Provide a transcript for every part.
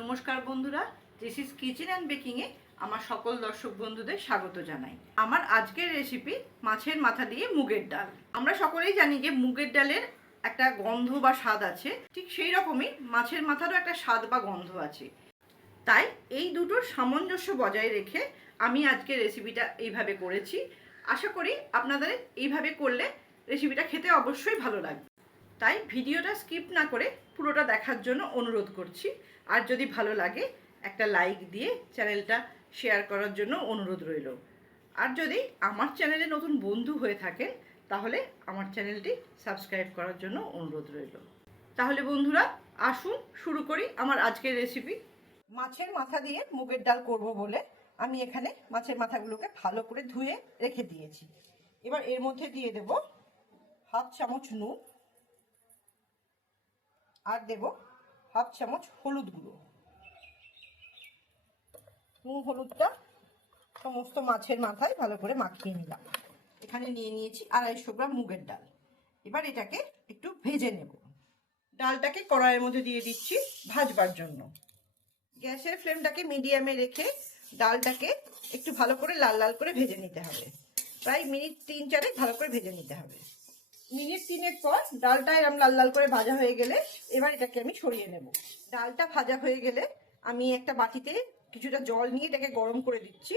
নমস্কার বন্ধুরা is kitchen and বেকিংয়ে আমার সকল দর্শক বন্ধুদের স্বাগত জানাই। আমার আজকের রেসিপি মাছের মাথা দিয়ে মুগের ডাল। আমরা সকলেই জানি যে মুগের ডালের একটা গন্ধ বা স্বাদ আছে, ঠিক সেই রকমই মাছের মাথারও একটা স্বাদ বা গন্ধ আছে। তাই এই দুটোর সামঞ্জস্য বজায় রেখে আমি আজকে রেসিপিটা এইভাবে করেছি। আশা করি আপনাদের এইভাবে করলে রেসিপিটা খেতে অবশ্যই ভালো লাগবে। তাই ভিডিওটা স্কিপ না করে পুরোটা দেখার জন্য অনুরোধ করছি। আর যদি ভালো লাগে, একটা লাইক দিয়ে চ্যানেলটা শেয়ার করার জন্য অনুরোধ রইল। আর যদি আমার চ্যানেলে নতুন বন্ধু হয়ে থাকেন, তাহলে আমার চ্যানেলটি সাবস্ক্রাইব করার জন্য অনুরোধ রইল। তাহলে বন্ধুরা, আসুন শুরু করি আমার আজকের রেসিপি মাছের মাথা দিয়ে মুগের ডাল করব বলে আমি এখানে মাছের মাথাগুলোকে ভালো করে ধুয়ে রেখে দিয়েছি। এবার এর মধ্যে দিয়ে দেব হাফ চামচ নুন আর দেব হাফ চামচ হলুদ গুঁড়ো। নুন হলুদটা সমস্ত মাছের মাথায় ভালো করে মাখিয়ে নিলাম। এখানে নিয়ে নিয়েছি আড়াইশো গ্রাম মুগের ডাল। এবার এটাকে একটু ভেজে নেব। ডালটাকে কড়াইয়ের মধ্যে দিয়ে দিচ্ছি ভাজবার জন্য। গ্যাসের ফ্লেমটাকে মিডিয়ামে রেখে ডালটাকে একটু ভালো করে লাল লাল করে ভেজে নিতে হবে। প্রায় মিনিট তিন চারেক ভালো করে ভেজে নিতে হবে। মিনিট তিনেক পর ডালটা এরম লাল লাল করে ভাজা হয়ে গেলে এবার এটাকে আমি সরিয়ে নেব। ডালটা ভাজা হয়ে গেলে আমি একটা বাটিতে কিছুটা জল নিয়ে এটাকে গরম করে দিচ্ছি।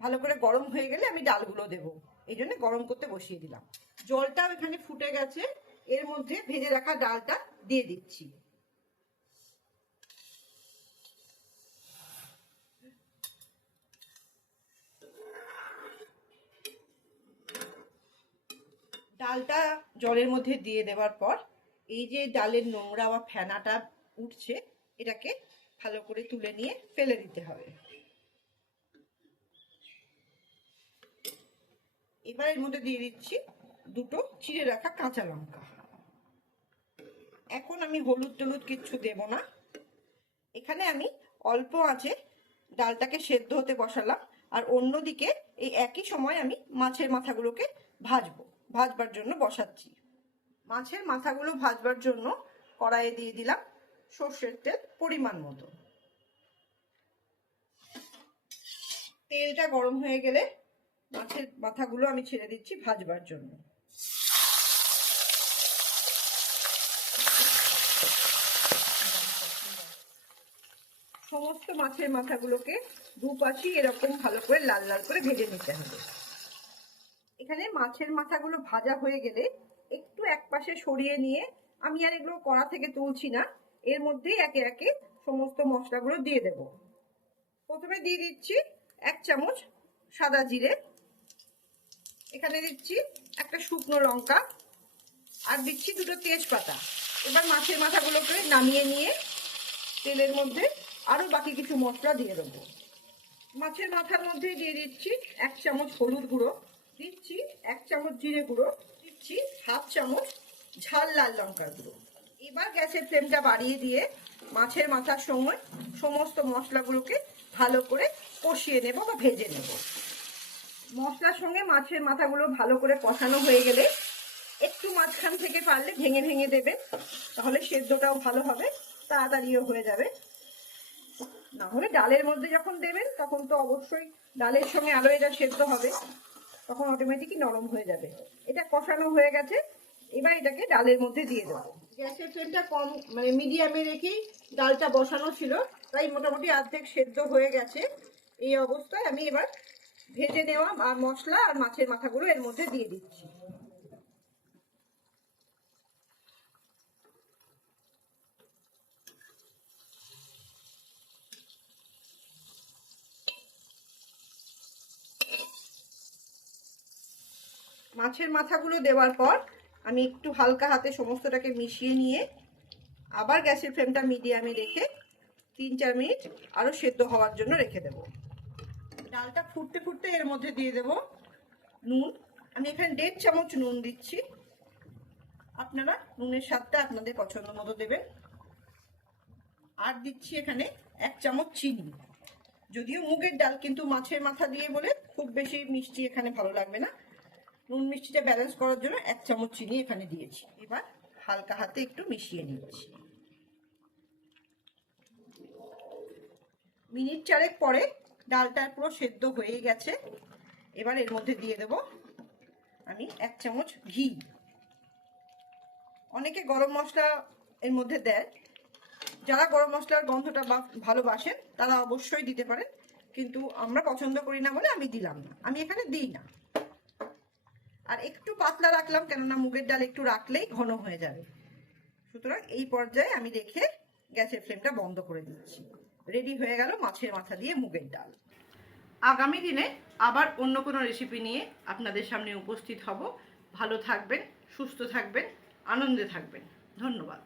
ভালো করে গরম হয়ে গেলে আমি ডালগুলো দেবো। এই জন্য গরম করতে বসিয়ে দিলাম। জলটাও এখানে ফুটে গেছে। এর মধ্যে ভেজে রাখা ডালটা দিয়ে দিচ্ছি। ডালটা জলের মধ্যে দিয়ে দেওয়ার পর এই যে ডালের নোংরা বা ফেনাটা উঠছে, এটাকে ভালো করে তুলে নিয়ে ফেলে দিতে হবে। এবার এর মধ্যে দিয়ে দিচ্ছি দুটো চিড়ে রাখা কাঁচা লঙ্কা। এখন আমি হলুদ টলুদ কিচ্ছু দেব না। এখানে আমি অল্প আছে ডালটাকে সেদ্ধ হতে বসালাম, আর অন্যদিকে এই একই সময় আমি মাছের মাথাগুলোকে ভাজবো। ভাজবার জন্য বসাচ্ছি। মাছের মাথাগুলো ভাজবার জন্য কড়াইয়ে দিয়ে দিলাম সর্ষের তেল পরিমাণ মতো। তেলটা গরম হয়ে গেলে মাছের মাথাগুলো আমি ছেড়ে দিচ্ছি ভাজবার জন্য। সমস্ত মাছের মাথাগুলোকে দুপাশি এরকম ভালো করে লাল লাল করে ভেজে নিতে হবে। এখানে মাছের মাথাগুলো ভাজা হয়ে গেলে একটু এক পাশে সরিয়ে নিয়ে আমি আর এগুলো কড়া থেকে তুলছি না। এর মধ্যেই একে একে সমস্ত মশলাগুলো দিয়ে দেব। প্রথমে দিয়ে দিচ্ছি এক চামচ সাদা জিরে। এখানে দিচ্ছি একটা শুকনো লঙ্কা আর দিচ্ছি দুটো তেজপাতা। এবার মাছের মাথাগুলোকে নামিয়ে নিয়ে তেলের মধ্যে আরও বাকি কিছু মশলা দিয়ে দেবো। মাছের মাথার মধ্যে দিয়ে দিচ্ছি এক চামচ হলুদ গুঁড়ো। দিচ্ছি এক চামচ জিরে গুঁড়ো, দিচ্ছি হাফ চামচ ঝাল লাল লঙ্কার গুঁড়ো। এবার গ্যাসের ফ্লেমটা বাড়িয়ে দিয়ে মাছের মাথার সময় সমস্ত মশলাগুলোকে ভালো করে কষিয়ে নেব বা ভেজে নেব। মশলার সঙ্গে মাছের মাথাগুলো ভালো করে কষানো হয়ে গেলে একটু মাঝখান থেকে পারলে ভেঙে ভেঙে দেবেন, তাহলে সেদ্ধটাও ভালো হবে, তাড়াতাড়িও হয়ে যাবে। না হলে ডালের মধ্যে যখন দেবেন, তখন তো অবশ্যই ডালের সঙ্গে আরও এটা সেদ্ধ হবে। তখন অটোমেটিকই নরম হয়ে যাবে। এটা কষানো হয়ে গেছে। এবার এটাকে ডালের মধ্যে দিয়ে দেবো। গ্যাসের ফ্লেমটা কম মানে মিডিয়ামে রেখেই ডালটা বসানো ছিল। তাই মোটামুটি অর্ধেক সেদ্ধ হয়ে গেছে। এই অবস্থায় আমি এবার ভেজে নেওয়া আর মশলা আর মাছের মাথাগুলো এর মধ্যে দিয়ে দিচ্ছি। মাছের মাথাগুলো দেওয়ার পর আমি একটু হালকা হাতে সমস্তটাকে মিশিয়ে নিয়ে আবার গ্যাসের ফ্লেমটা মিডিয়ামে রেখে তিন চার মিনিট আরও সেদ্ধ হওয়ার জন্য রেখে দেব। ডালটা ফুটতে ফুটতে এর মধ্যে দিয়ে দেব নুন। আমি এখানে দেড় চামচ নুন দিচ্ছি। আপনারা নুনের স্বাদটা আপনাদের পছন্দ মতো দেবেন। আর দিচ্ছি এখানে এক চামচ চিনি। যদিও মুগের ডাল কিন্তু মাছের মাথা দিয়ে বলে খুব বেশি মিষ্টি এখানে ভালো লাগবে না। নুন মিষ্টিটা ব্যালেন্স করার জন্য এক চামচ চিনি এখানে দিয়েছি। এবার হালকা হাতে একটু মিশিয়ে নিচ্ছি। মিনিট চারেক পরে ডালটা পুরো সেদ্ধ হয়ে গেছে। এবার এর মধ্যে দিয়ে দেব আমি এক চামচ ঘি। অনেকে গরম মশলা এর মধ্যে দেয় যারা গরম মশলার গন্ধটা ভালোবাসেন, তারা অবশ্যই দিতে পারেন। কিন্তু আমরা পছন্দ করি না বলে আমি দিলাম না। আমি এখানে দিই না। আর একটু পাতলা রাখলাম, কেননা মুগের ডাল একটু রাখলেই ঘন হয়ে যাবে। সুতরাং এই পর্যায়ে আমি রেখে গ্যাসের ফ্লেমটা বন্ধ করে দিচ্ছি। রেডি হয়ে গেল মাছের মাথা দিয়ে মুগের ডাল। আগামী দিনে আবার অন্য কোনো রেসিপি নিয়ে আপনাদের সামনে উপস্থিত হব। ভালো থাকবেন, সুস্থ থাকবেন, আনন্দে থাকবেন। ধন্যবাদ।